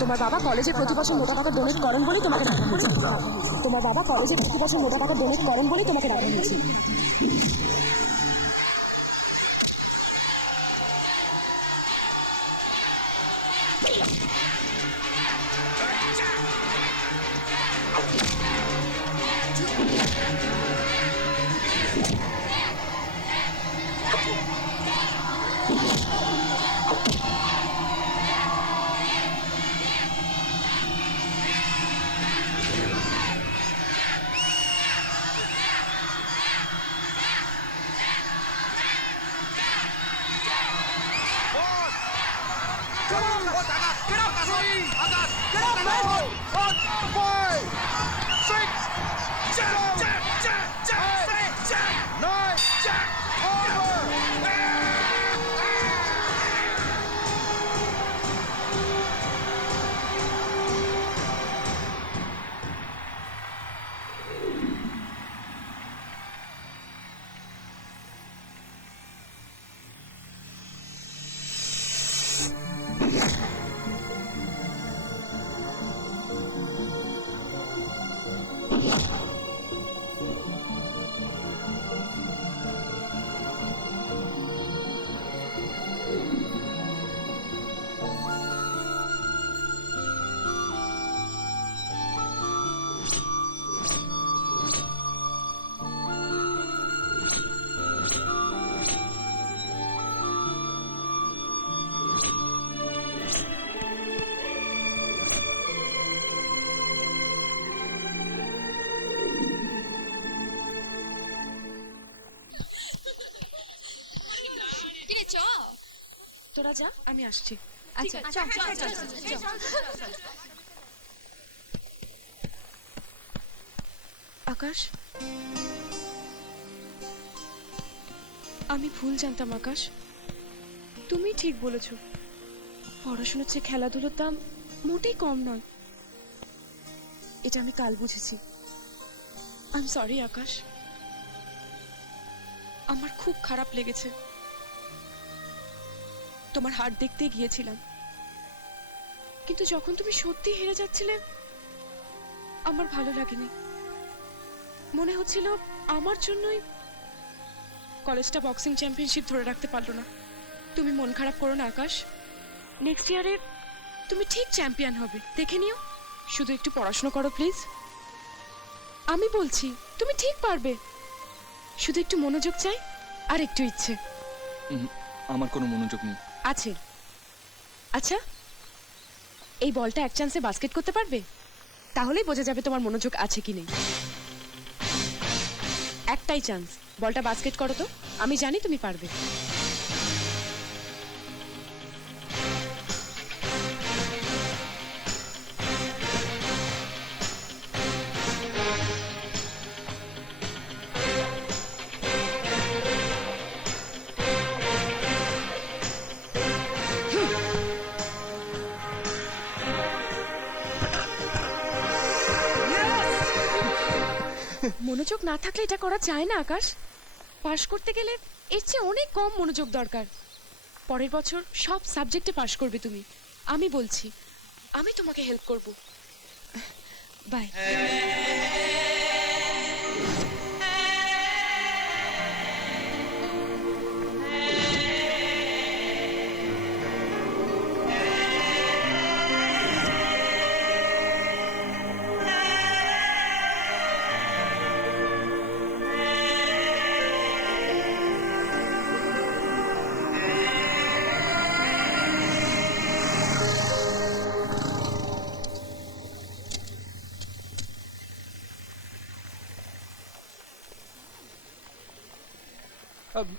তোমার বাবা কলেজে প্রতি বছর মোটা টাকা ডোনেট করেন বলেই তোমাকে ডাকা হয়েছে। তোমার বাবা কলেজে প্রতি বছর মোটা টাকা ডোনেট করেন বলেই তোমাকে ডাকা হয়েছে। তোরা যা, আমি আসছি। আচ্ছা আকাশ, আমি ভুল জানতাম আকাশ। তুমি ঠিক বলেছ, পড়াশোনার চেয়ে খেলাধুলোর দাম মোটেই কম নয়। এটা আমি কাল বুঝেছি। আই এম সরি আকাশ, আমার খুব খারাপ লেগেছে। তোমার হার দেখতে গিয়েছিলাম, কিন্তু যখন তুমি সত্যি হেরে যাচ্ছিলে আমার ভালো লাগেনি। মনে হচ্ছিল আমার জন্যই কলেজটা বক্সিং চ্যাম্পিয়নশিপ ধরে রাখতে পারলো না। তুমি মন খারাপ করো না আকাশ, নেক্সট ইয়ারে তুমি ঠিক চ্যাম্পিয়ন হবে, দেখে নিও। শুধু একটু পড়াশোনা করো প্লিজ। আমি বলছি তুমি ঠিক পারবে, শুধু একটু মনোযোগ চাই আর একটু ইচ্ছে। আমার কোনো মনোযোগ নেই। আছে। আচ্ছা, এই বলটা এক চান্সে বাস্কেট করতে পারবে? তাহলেই বোঝা যাবে তোমার মনোযোগ আছে কি নেই। একটাই চান্স, বলটা বাস্কেট করো তো, আমি জানি তুমি পারবে। মনোযোগ না থাকলে এটা করা যায় না আকাশ। পাশ করতে গেলে এর চেয়ে অনেক কম মনোযোগ দরকার। পরের বছর সব সাবজেক্টে পাশ করবে তুমি, আমি বলছি। আমি তোমাকে হেল্প করব। বাই।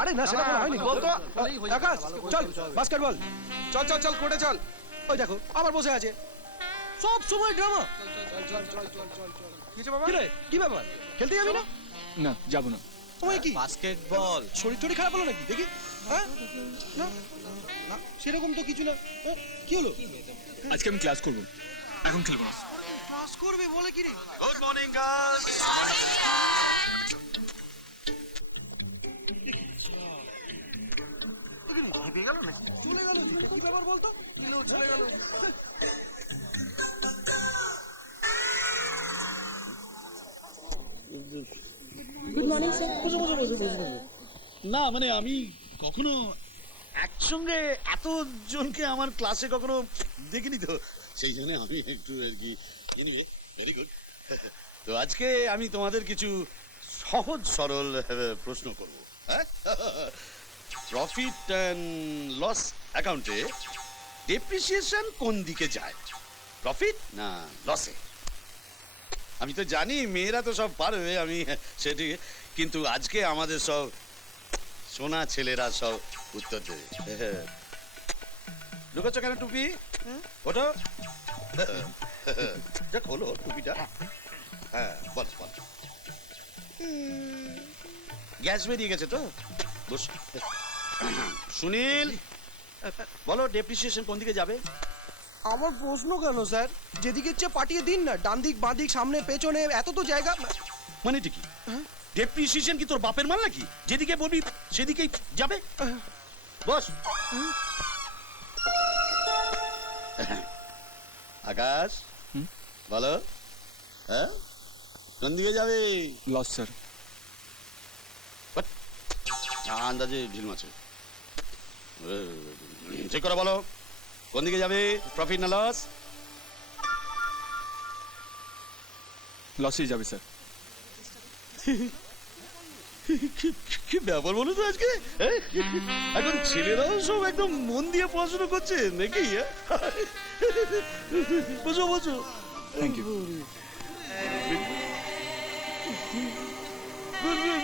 আরে না, সেটা হয়নি। আকাশ চল, বাস্কেটবল চল চল চল, কোর্টে চল। ওই দেখো আবার বসে আছে, সব সময় ড্রামা। কি ব্যাপার, খেলতে যাবি না? না, যাবো না। তোমায় কি বাস্কেটবল শরীর টরি খারাপ হলো নাকি দেখি? হ্যাঁ, না না, সেরকম তো কিছু না। কি হলো? আজকে আমি ক্লাস করব, এখন খেলবো না। ক্লাস করবে বলে কি রে? Good morning girls. চলে গেল, কি ব্যাপার বলতো? চলে গেল। Good morning sir. বসো। না মানে আমি কখনো একসঙ্গে এত জনকে আমার ক্লাসে কখনো দেখিনি তো, সেই জন্য আমি একটু আর কি। Anyway very good. তো আজকে আমি তোমাদের কিছু সহজ সরল প্রশ্ন করব। হ্যাঁ, প্রফিট অ্যান্ড লস অ্যাকাউন্টে ডেপ্রিসিয়েশন কোন দিকে যায়, প্রফিট না লসে? আমি তো জানি মেয়েরা তো সব পারবে, আমি সেটি, কিন্তু আজকে আমাদের সব সোনা ছেলেরা সব উত্তর দেবে। লুকাচ্ছ কেন টুপি? ওটা যা খোলো টুপিটা। হ্যাঁ বল বল। গ্যাস বেরিয়ে গেছে তো, বস। সুনীল বলো, ডেপ্রিসিয়েশন কোন দিকে যাবে? আমার প্রশ্ন কেন স্যার? যেদিকে ইচ্ছে পাঠিয়ে দিন না, ডান দিক বাঁ দিক সামনে পেছনে, এত তো জায়গা। মানে কি ডেপ্রিসিয়েশন কি তোর বাপের মাল নাকি? যেদিকে বলবি সেদিকেই যাবে। বস। আকাশ বলো, হ্যাঁ কোন দিকে যাবে? Loss sir. আন্দাজে ঢিল মাছে চেক করে বলো, কোন দিকে যাবে, প্রফিট না লস? লসেই যাবে স্যার। কি ব্যাপার বলো তো আজকে? এখন ছেলেরাও সব একদম মন দিয়ে পড়াশোনা করছে নাকি? বসো বসো। Thank you.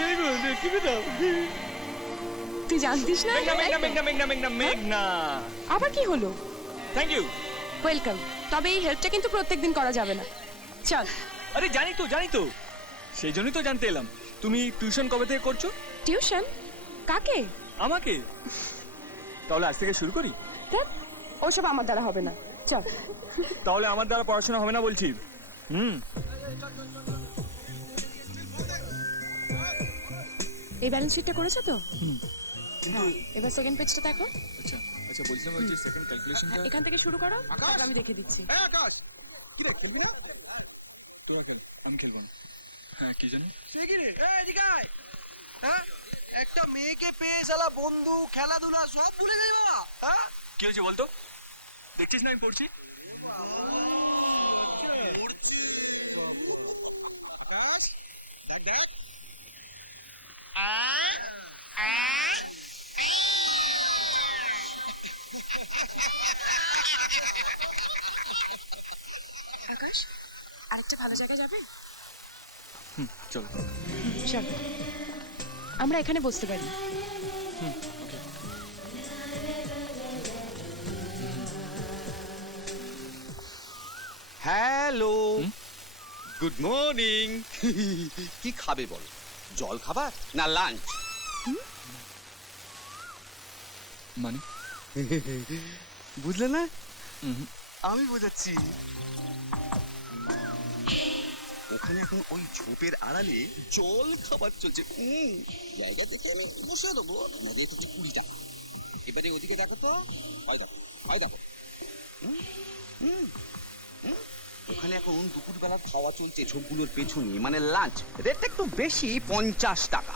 Very good, keep it up. তুই জানতিস না? মেঘনা। আবার কি হলো? Thank you. ওয়েলকাম। তবে এই হেল্পটা কিন্তু প্রত্যেকদিন করা যাবে না। চল। আরে জানি তো, সেই জন্যই তো জানতে এলাম। তুমি টিউশন কবে থেকে করছো? টিউশন? কাকে? আমাকে। তাহলে আজ থেকে শুরু করি? ধ্যাৎ, ওসব আমার দ্বারা হবে না। চল। তাহলে আমার দ্বারা পড়াশোনা হবে না বলছি। এই ব্যালেন্স শিটটা করেছো তো? এবার সেকেন্ড পেজটা দেখো। আচ্ছা বলছিলাম ওই যে সেকেন্ড ক্যালকুলেশনটা। এখান থেকে শুরু করো, তারপর আমি দেখে দিচ্ছি। আকাশ, কি রে, খেলবি না? আমি খেলবো না। হ্যাঁ কি জানি। সে কি রে? এদিকে আয়। হ্যাঁ, একটা মেয়েকে পেয়ে শালা বন্ধু খেলাধুলা সব ভুলে যাই বাবা। হ্যাঁ, কি হয়েছে বলতো? দেখছিস না আমি পড়ছি। আকাশ, দেখ। আকাশ, আরেকটা ভালো জায়গায় যাবে? চলো। চল। আমরা এখানে বসতে পারি। Hello, good morning. কি খাবে বল? জল খাবার না লাঞ্চ? মানে বুঝলে না? আমি বোঝাচ্ছি। ওখানে এখন ওই ঝোপের আড়ালে জল খাবার চলছে। জায়গা দেখে আমি বসে দেবো, নদী হচ্ছে 20টা। এবারে ওদিকে দেখো তো, হয় দেখো। ওখানে এখন দুপুরবেলা খাওয়া চলছে ঝোপগুলোর পেছনে, মানে লাঞ্চ। রেটটা একটু বেশি, 50 টাকা।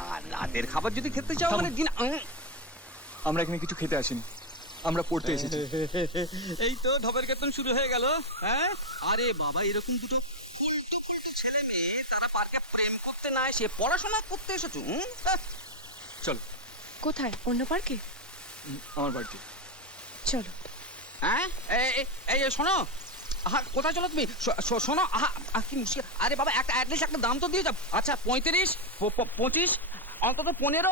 আর রাতের খাবার যদি খেতে চাও মানে দিন। আমরা এখানে কিছু খেতে আসিনি, আমরা পড়তে এসেছি। এই তো ঢপের কীর্তন শুরু হয়ে গেল। হ্যাঁ, আরে বাবা, এরকম দুটো উল্টো ছেলে মেয়ে, তারা পার্কে প্রেম করতে না এসে পড়াশোনা করতে এসেছো। চলো। কোথায়? অন্য পার্কে? আমার বাড়িতে। চলো। হ্যাঁ, এই শোনো, কোথায় চলো তুমি? শোনো, কি মুশকিল। আরে বাবা, একটা অ্যাটলিস্ট একটা দাম তো দিয়ে যাও। আচ্ছা 35, 25, অন্তত 15।